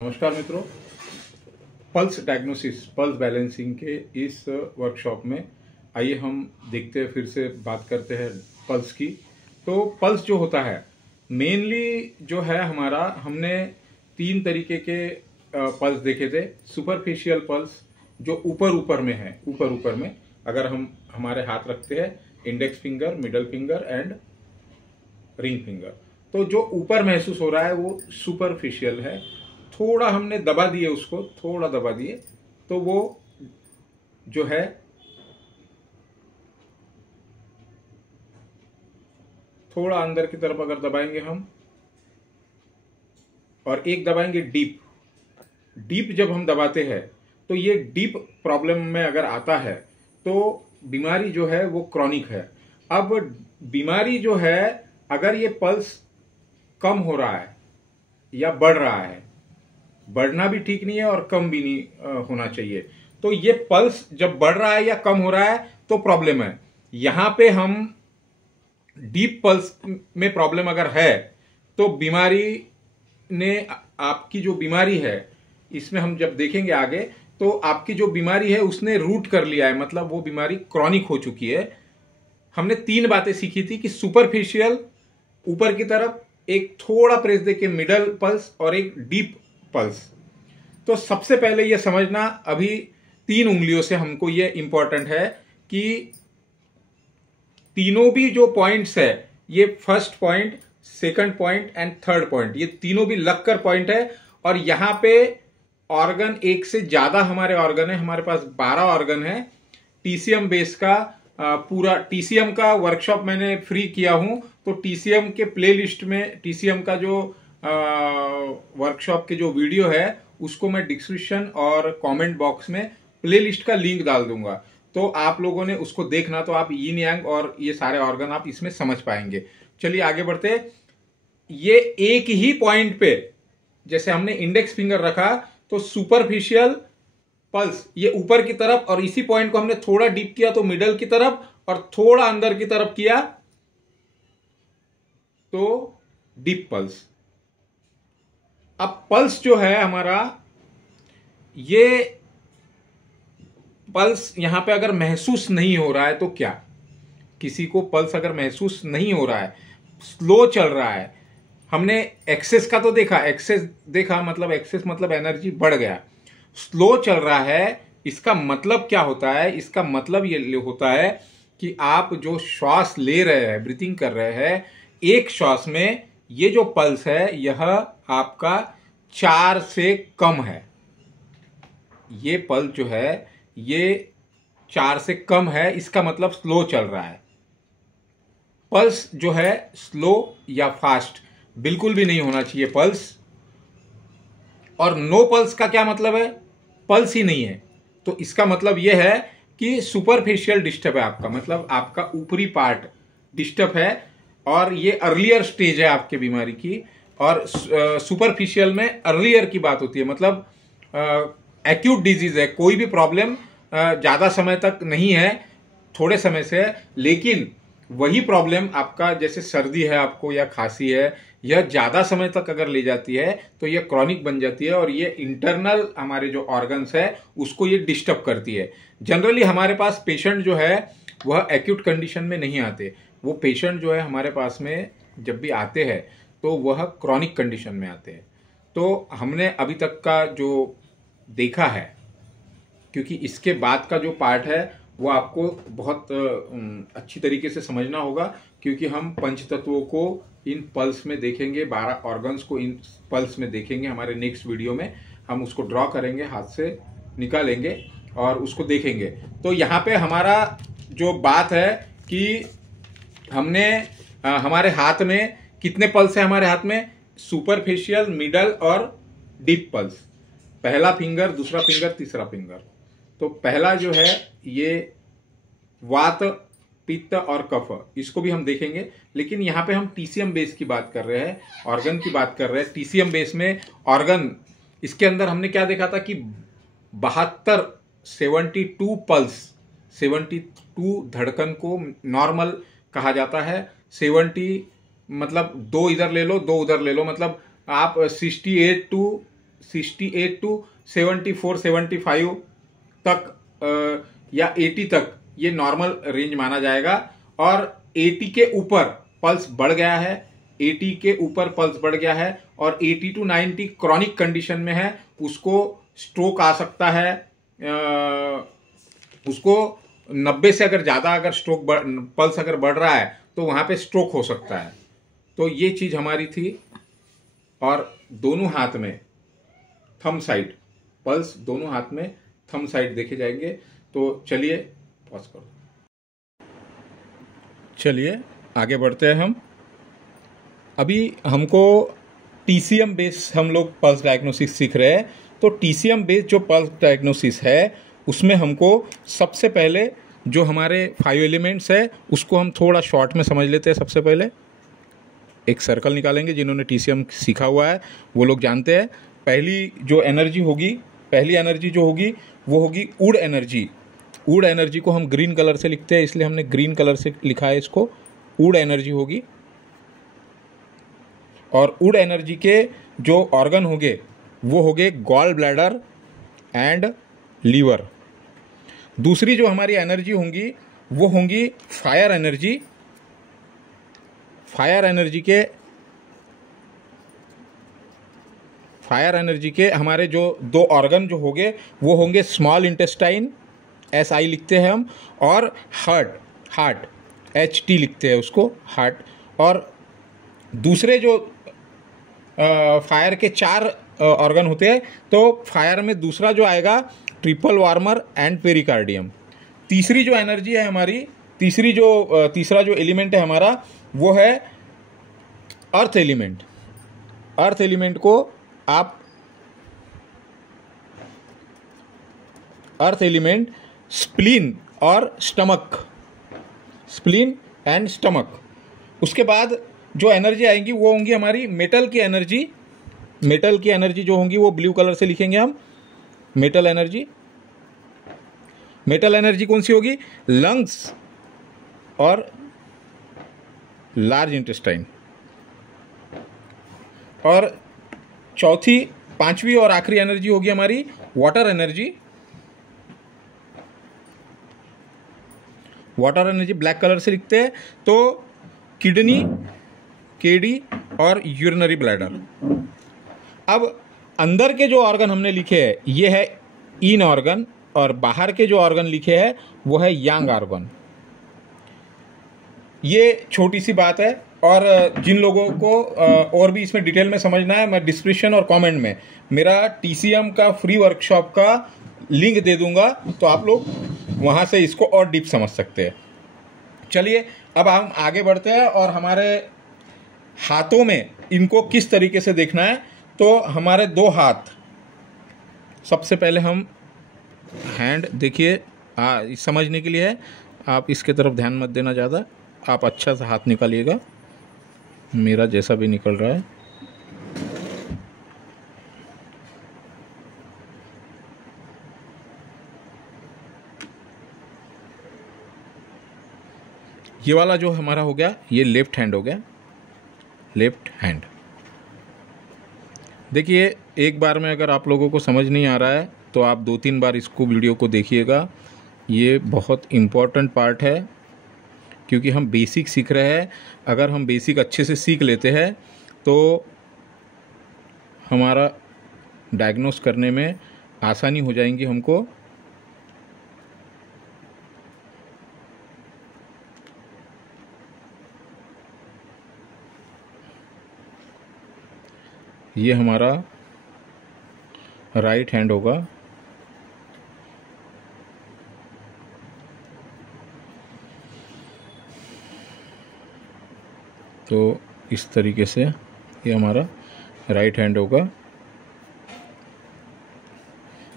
नमस्कार मित्रों, pulse diagnosis pulse balancing के इस वर्कशॉप में आइए हम देखते हैं, फिर से बात करते हैं पल्स की। तो पल्स जो होता है मेनली जो है हमारा, हमने तीन तरीके के पल्स देखे थे। सुपरफिशियल पल्स जो ऊपर ऊपर में है, ऊपर ऊपर में अगर हम हमारे हाथ रखते हैं, index finger, middle finger and ring finger, तो जो ऊपर महसूस हो रहा है वो सुपरफिशियल है। थोड़ा हमने दबा दिए, उसको थोड़ा दबा दिए तो वो जो है थोड़ा अंदर की तरफ अगर दबाएंगे हम, और एक दबाएंगे डीप। डीप जब हम दबाते हैं तो ये डीप प्रॉब्लम में अगर आता है तो बीमारी जो है वो क्रॉनिक है। अब बीमारी जो है, अगर ये पल्स कम हो रहा है या बढ़ रहा है, बढ़ना भी ठीक नहीं है और कम भी नहीं होना चाहिए। तो ये पल्स जब बढ़ रहा है या कम हो रहा है तो प्रॉब्लम है। यहां पे हम डीप पल्स में प्रॉब्लम अगर है तो बीमारी ने, आपकी जो बीमारी है इसमें हम जब देखेंगे आगे, तो आपकी जो बीमारी है उसने रूट कर लिया है, मतलब वो बीमारी क्रॉनिक हो चुकी है। हमने तीन बातें सीखी थी कि सुपरफिशियल ऊपर की तरफ, एक थोड़ा प्रेस देके मिडल पल्स और एक डीप पल्स। तो सबसे पहले यह समझना, अभी तीन उंगलियों से हमको यह इंपॉर्टेंट है कि तीनों भी जो पॉइंट्स है, ये first point, second point and third point, ये तीनों भी लक्कर पॉइंट है। और यहां पे ऑर्गन, एक से ज्यादा हमारे ऑर्गन है, हमारे पास 12 ऑर्गन है। टीसीएम बेस का पूरा टीसीएम का वर्कशॉप मैंने फ्री किया हूं, तो टीसीएम के प्लेलिस्ट में टीसीएम का जो वर्कशॉप के जो वीडियो है उसको मैं डिस्क्रिप्शन और कमेंट बॉक्स में प्लेलिस्ट का लिंक डाल दूंगा। तो आप लोगों ने उसको देखना, तो आप यिन यांग और ये सारे ऑर्गन आप इसमें समझ पाएंगे। चलिए आगे बढ़ते। ये एक ही पॉइंट पे, जैसे हमने इंडेक्स फिंगर रखा तो सुपरफिशियल पल्स ये ऊपर की तरफ, और इसी पॉइंट को हमने थोड़ा डीप किया तो मिडल की तरफ, और थोड़ा अंदर की तरफ किया तो डीप पल्स। अब पल्स जो है हमारा, ये पल्स यहां पे अगर महसूस नहीं हो रहा है तो क्या, किसी को पल्स अगर महसूस नहीं हो रहा है, स्लो चल रहा है, हमने एक्सेस का तो देखा, एक्सेस देखा मतलब एक्सेस मतलब एनर्जी बढ़ गया। स्लो चल रहा है, इसका मतलब क्या होता है? इसका मतलब ये होता है कि आप जो श्वास ले रहे हैं, ब्रीथिंग कर रहे हैं, एक श्वास में ये जो पल्स है यह आपका 4 से कम है। ये पल्स जो है ये 4 से कम है, इसका मतलब स्लो चल रहा है। पल्स जो है स्लो या फास्ट बिल्कुल भी नहीं होना चाहिए पल्स। और नो पल्स का क्या मतलब है? पल्स ही नहीं है, तो इसका मतलब यह है कि सुपरफिशियल डिस्टर्ब है आपका, मतलब आपका ऊपरी पार्ट डिस्टर्ब है, और ये अर्लियर स्टेज है आपके बीमारी की। और सुपरफिशियल में अर्लियर की बात होती है, मतलब एक्यूट डिजीज है, कोई भी प्रॉब्लम ज्यादा समय तक नहीं है, थोड़े समय से है। लेकिन वही प्रॉब्लम आपका, जैसे सर्दी है आपको या खांसी है, यह ज्यादा समय तक अगर ले जाती है तो यह क्रॉनिक बन जाती है, और ये इंटरनल हमारे जो ऑर्गन्स है उसको ये डिस्टर्ब करती है। जनरली हमारे पास पेशेंट जो है वह एक्यूट कंडीशन में नहीं आते, वो पेशेंट जो है हमारे पास में जब भी आते हैं तो वह क्रॉनिक कंडीशन में आते हैं। तो हमने अभी तक का जो देखा है, क्योंकि इसके बाद का जो पार्ट है वो आपको बहुत अच्छी तरीके से समझना होगा, क्योंकि हम पंच तत्वों को इन पल्स में देखेंगे, 12 ऑर्गन्स को इन पल्स में देखेंगे। हमारे नेक्स्ट वीडियो में हम उसको ड्रॉ करेंगे, हाथ से निकालेंगे और उसको देखेंगे। तो यहाँ पे हमारा जो बात है कि हमने हमारे हाथ में कितने पल्स है? हमारे हाथ में सुपरफिशियल, मिडल और डीप पल्स। पहला फिंगर, दूसरा फिंगर, तीसरा फिंगर। तो पहला जो है ये वात, पित्त और कफ, इसको भी हम देखेंगे। लेकिन यहाँ पे हम टीसीएम बेस की बात कर रहे हैं, ऑर्गन की बात कर रहे हैं। टीसीएम बेस में ऑर्गन, इसके अंदर हमने क्या देखा था कि 72 पल्स, 72 धड़कन को नॉर्मल कहा जाता है। 70 मतलब 2 इधर ले लो, 2 उधर ले लो, मतलब आप 68 to 68 टू 74 75 तक या 80 तक ये नॉर्मल रेंज माना जाएगा। और 80 के ऊपर पल्स बढ़ गया है, 80 के ऊपर पल्स बढ़ गया है और 80 टू 90 क्रॉनिक कंडीशन में है, उसको स्ट्रोक आ सकता है। उसको 90 से अगर ज़्यादा अगर पल्स अगर बढ़ रहा है तो वहाँ पे स्ट्रोक हो सकता है। तो ये चीज़ हमारी थी। और दोनों हाथ में थंब साइड पल्स, दोनों हाथ में थंब साइड देखे जाएंगे। तो चलिए पॉज करो, चलिए आगे बढ़ते हैं हम। अभी हमको TCM बेस हम लोग पल्स डायग्नोसिस सीख रहे हैं। तो TCM बेस जो पल्स डायग्नोसिस है उसमें हमको सबसे पहले जो हमारे 5 एलिमेंट्स है उसको हम थोड़ा शॉर्ट में समझ लेते हैं। सबसे पहले एक सर्कल निकालेंगे, जिन्होंने TCM सीखा हुआ है वो लोग जानते हैं। पहली जो एनर्जी होगी, पहली एनर्जी जो होगी वो होगी वुड एनर्जी। वुड एनर्जी को हम ग्रीन कलर से लिखते हैं, इसलिए हमने ग्रीन कलर से लिखा है इसको। वुड एनर्जी होगी। और वुड एनर्जी के जो ऑर्गन होंगे वो होंगे गॉल ब्लैडर एंड लीवर। दूसरी जो हमारी एनर्जी होंगी वो होंगी फायर एनर्जी। फायर एनर्जी के हमारे जो दो ऑर्गन जो होंगे वो होंगे स्मॉल इंटेस्टाइन, SI लिखते हैं हम, और हार्ट HT लिखते हैं उसको, हार्ट। और दूसरे जो फायर के 4 ऑर्गन होते हैं, तो फायर में दूसरा जो आएगा ट्रिपल वार्मर एंड पेरिकार्डियम। तीसरी जो एनर्जी है हमारी, तीसरा जो एलिमेंट है हमारा वो है अर्थ एलिमेंट। अर्थ एलिमेंट को आप स्प्लीन और स्टमक, स्प्लीन एंड स्टमक। उसके बाद जो एनर्जी आएंगी वो होंगी हमारी मेटल की एनर्जी। मेटल की एनर्जी जो होंगी वो ब्लू कलर से लिखेंगे हम, मेटल एनर्जी। मेटल एनर्जी कौन सी होगी? लंग्स और लार्ज इंटेस्टाइन। और चौथी, पांचवी और आखिरी एनर्जी होगी हमारी water energy. Water energy black colour से लिखते हैं, तो किडनी, KD और यूरिनरी ब्लैडर। अब अंदर के जो ऑर्गन हमने लिखे हैं ये है इन ऑर्गन, और बाहर के जो ऑर्गन लिखे हैं वो है यांग ऑर्गन। ये छोटी सी बात है। और जिन लोगों को और भी इसमें डिटेल में समझना है, मैं डिस्क्रिप्शन और कमेंट में मेरा TCM का फ्री वर्कशॉप का लिंक दे दूंगा, तो आप लोग वहाँ से इसको और डीप समझ सकते हैं। चलिए अब हम आगे बढ़ते हैं और हमारे हाथों में इनको किस तरीके से देखना है। तो हमारे 2 हाथ, सबसे पहले हम हैंड देखिए, समझने के लिए है, आप इसके तरफ ध्यान मत देना ज़्यादा, आप अच्छा सा हाथ निकालिएगा, मेरा जैसा भी निकल रहा है। ये वाला जो हमारा हो गया, ये लेफ्ट हैंड हो गया, लेफ्ट हैंड। देखिए एक बार में अगर आप लोगों को समझ नहीं आ रहा है तो आप 2-3 बार इसको वीडियो को देखिएगा। ये बहुत इम्पॉर्टेंट पार्ट है, क्योंकि हम बेसिक सीख रहे हैं। अगर हम बेसिक अच्छे से सीख लेते हैं तो हमारा डायग्नोस करने में आसानी हो जाएंगी हमको। ये हमारा राइट हैंड होगा। तो इस तरीके से ये हमारा राइट हैंड होगा।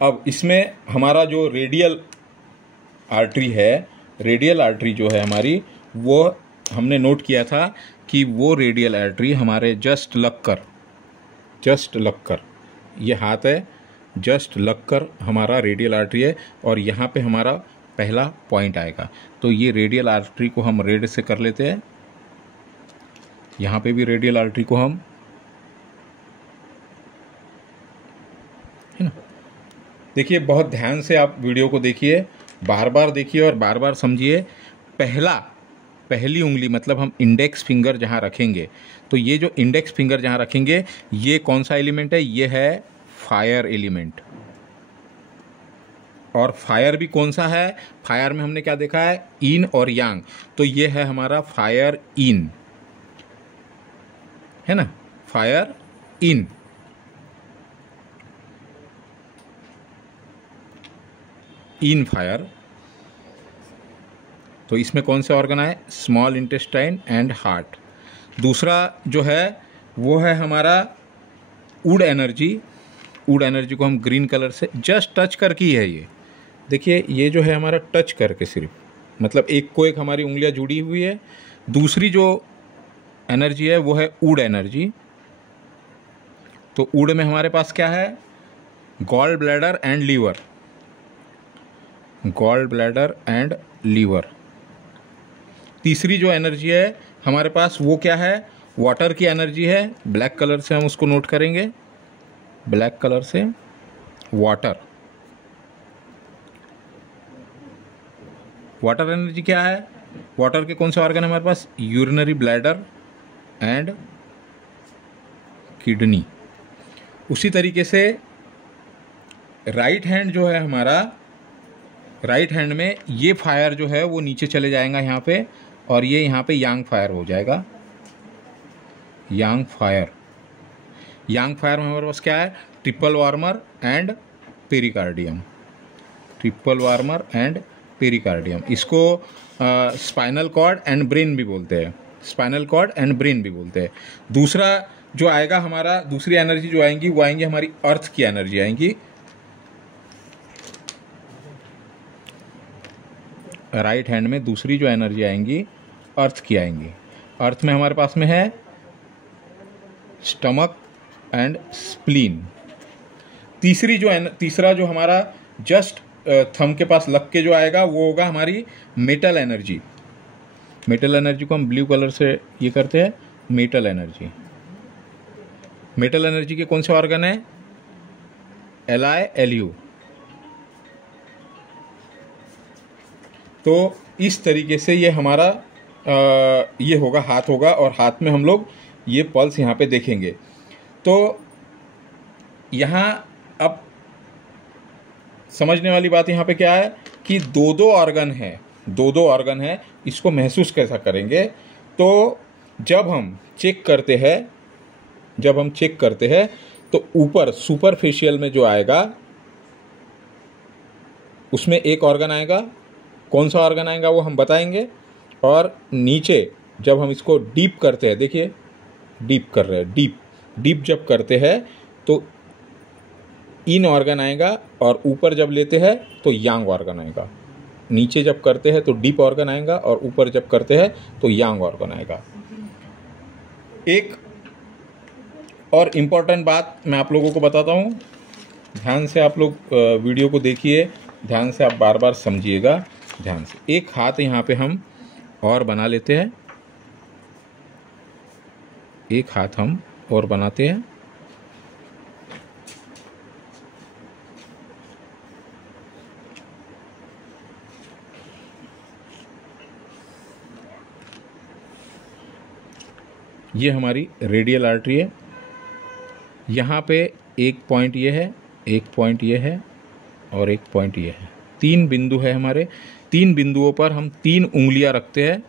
अब इसमें हमारा जो रेडियल आर्टरी है, रेडियल आर्टरी जो है हमारी, वो हमने नोट किया था कि वो रेडियल आर्टरी हमारे जस्ट लगकर ये हाथ है, जस्ट लगकर हमारा रेडियल आर्टरी है, और यहाँ पे हमारा पहला पॉइंट आएगा। तो ये रेडियल आर्टरी को हम रेड से कर लेते हैं। यहाँ पे भी रेडियल आर्टरी को हम देखिए, बहुत ध्यान से आप वीडियो को देखिए, बार बार देखिए और बार बार समझिए। पहली उंगली मतलब हम इंडेक्स फिंगर जहाँ रखेंगे, तो ये जो इंडेक्स फिंगर जहाँ रखेंगे, ये कौन सा एलिमेंट है? ये है फायर एलिमेंट। और फायर भी कौन सा है? फायर में हमने क्या देखा है? इन और यांग। तो ये है हमारा फायर इन, है ना, फायर इन। In fire. तो इसमें कौन से ऑर्गन आए? Small intestine and heart. दूसरा जो है वो है हमारा वुड एनर्जी। वुड एनर्जी को हम ग्रीन कलर से जस्ट टच करके ही है ये। देखिए, ये जो है हमारा टच करके सिर्फ, मतलब एक को एक हमारी उंगलियां जुड़ी हुई है। दूसरी जो एनर्जी है वो है वुड एनर्जी। तो वुड में हमारे पास क्या है? Gall bladder and liver. Gall bladder and liver. तीसरी जो एनर्जी है हमारे पास वो क्या है? वाटर की एनर्जी है। ब्लैक कलर से हम उसको नोट करेंगे, ब्लैक कलर से वाटर। वाटर एनर्जी क्या है? वाटर के कौन से ऑर्गन है हमारे पास? Urinary bladder and kidney. उसी तरीके से राइट हैंड जो है हमारा, राइट हैंड में ये फायर जो है वो नीचे चले जाएगा यहाँ पे, और ये यहाँ पे यांग फायर हो जाएगा। यांग फायर। यांग फायर में हमारे पास क्या है? Triple warmer and pericardium. Triple warmer and pericardium. इसको स्पाइनल कॉर्ड एंड ब्रेन भी बोलते हैं। स्पाइनल कॉर्ड एंड ब्रेन भी बोलते हैं। दूसरा जो आएगा हमारा, दूसरी एनर्जी जो आएंगी वो आएंगी हमारी अर्थ की एनर्जी आएंगी। राइट हैंड में दूसरी जो एनर्जी आएंगी अर्थ की आएंगी। अर्थ में हमारे पास में है स्टमक एंड स्प्लीन। तीसरा जो हमारा जस्ट थंब के पास लग के जो आएगा वो होगा हमारी मेटल एनर्जी। मेटल एनर्जी को हम ब्लू कलर से ये करते हैं, मेटल एनर्जी। मेटल एनर्जी के कौन से ऑर्गन है? LILU। तो इस तरीके से ये हमारा ये होगा, हाथ होगा, और हाथ में हम लोग ये पल्स यहाँ पे देखेंगे। तो यहाँ अब समझने वाली बात यहाँ पे क्या है कि दो ऑर्गन है। इसको महसूस कैसा करेंगे? तो जब हम चेक करते हैं तो ऊपर सुपरफिशियल में जो आएगा उसमें एक ऑर्गन आएगा। कौन सा ऑर्गन आएगा वो हम बताएंगे। और नीचे जब हम इसको डीप करते हैं, देखिए डीप कर रहे हैं, डीप जब करते हैं तो इन ऑर्गन आएगा, और ऊपर जब लेते हैं तो यांग ऑर्गन आएगा। नीचे जब करते हैं तो डीप ऑर्गन आएगा, और ऊपर जब करते हैं तो यांग ऑर्गन आएगा। एक और इम्पॉर्टेंट बात मैं आप लोगों को बताता हूँ, ध्यान से आप लोग वीडियो को देखिए, ध्यान से आप बार बार समझिएगा ध्यान से। एक हाथ यहाँ पे हम और बना लेते हैं, एक हाथ हम और बनाते हैं। ये हमारी रेडियल आर्टरी है। यहाँ पे एक पॉइंट ये है, एक पॉइंट ये है, और एक पॉइंट ये है। 3 बिंदु है हमारे। 3 बिंदुओं पर हम 3 उंगलियां रखते हैं।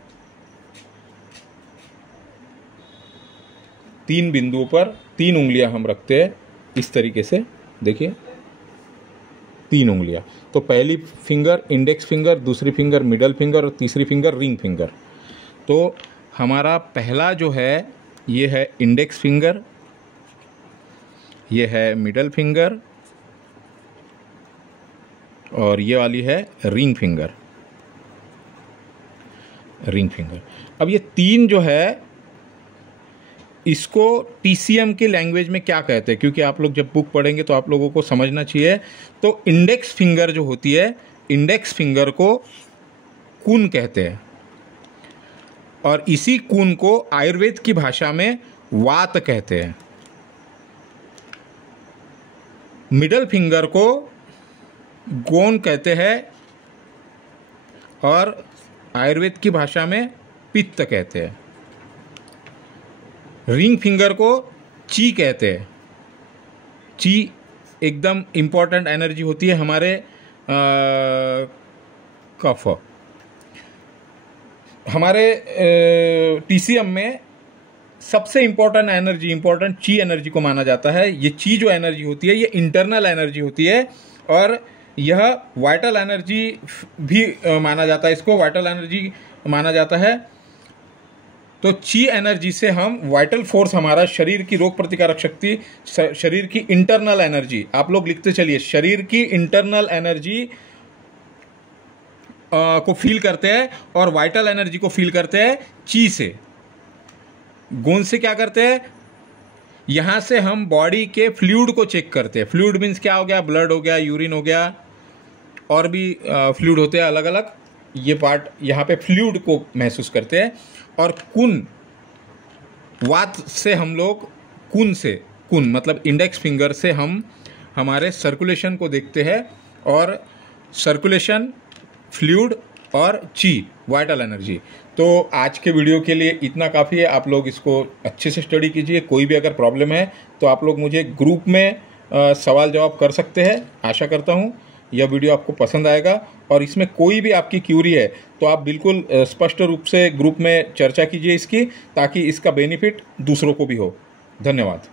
3 बिंदुओं पर 3 उंगलियां हम रखते हैं इस तरीके से। देखिए 3 उंगलियां। तो पहली फिंगर इंडेक्स फिंगर, दूसरी फिंगर मिडल फिंगर, और तीसरी फिंगर रिंग फिंगर। तो हमारा पहला जो है ये है इंडेक्स फिंगर, ये है मिडल फिंगर, और ये वाली है रिंग फिंगर। अब ये 3 जो है इसको TCM के लैंग्वेज में क्या कहते हैं, क्योंकि आप लोग जब बुक पढ़ेंगे तो आप लोगों को समझना चाहिए। तो इंडेक्स फिंगर जो होती है, इंडेक्स फिंगर को कून कहते हैं, और इसी कून को आयुर्वेद की भाषा में वात कहते हैं। मिडल फिंगर को गोन कहते हैं और आयुर्वेद की भाषा में पित्त कहते हैं। रिंग फिंगर को ची कहते हैं। ची एकदम इम्पॉर्टेंट एनर्जी होती है हमारे कफ। हमारे टीसीएम में सबसे इम्पोर्टेंट ची एनर्जी को माना जाता है। ये ची जो एनर्जी होती है ये इंटरनल एनर्जी होती है और यह वाइटल एनर्जी भी माना जाता है, इसको वाइटल एनर्जी माना जाता है। तो ची एनर्जी से हम वाइटल फोर्स, हमारा शरीर की रोग प्रतिकारक शक्ति, शरीर की इंटरनल एनर्जी, आप लोग लिखते चलिए, शरीर की इंटरनल एनर्जी को फील करते हैं और वाइटल एनर्जी को फील करते हैं ची से। गोंद से क्या करते हैं, यहां से हम बॉडी के फ्लूइड को चेक करते हैं। फ्लूइड मीन्स क्या हो गया, ब्लड हो गया, यूरिन हो गया, और भी फ्लूइड होते हैं अलग अलग। ये पार्ट यहाँ पे फ्लूइड को महसूस करते हैं। और कुन, वात से हम लोग कुन मतलब इंडेक्स फिंगर से हम हमारे सर्कुलेशन को देखते हैं, और सर्कुलेशन, फ्लूइड और ची, वाइटल एनर्जी। तो आज के वीडियो के लिए इतना काफ़ी है। आप लोग इसको अच्छे से स्टडी कीजिए। कोई भी अगर प्रॉब्लम है तो आप लोग मुझे ग्रुप में सवाल जवाब कर सकते हैं। आशा करता हूँ यह वीडियो आपको पसंद आएगा, और इसमें कोई भी आपकी क्यूरी है तो आप बिल्कुल स्पष्ट रूप से ग्रुप में चर्चा कीजिए इसकी, ताकि इसका बेनिफिट दूसरों को भी हो। धन्यवाद।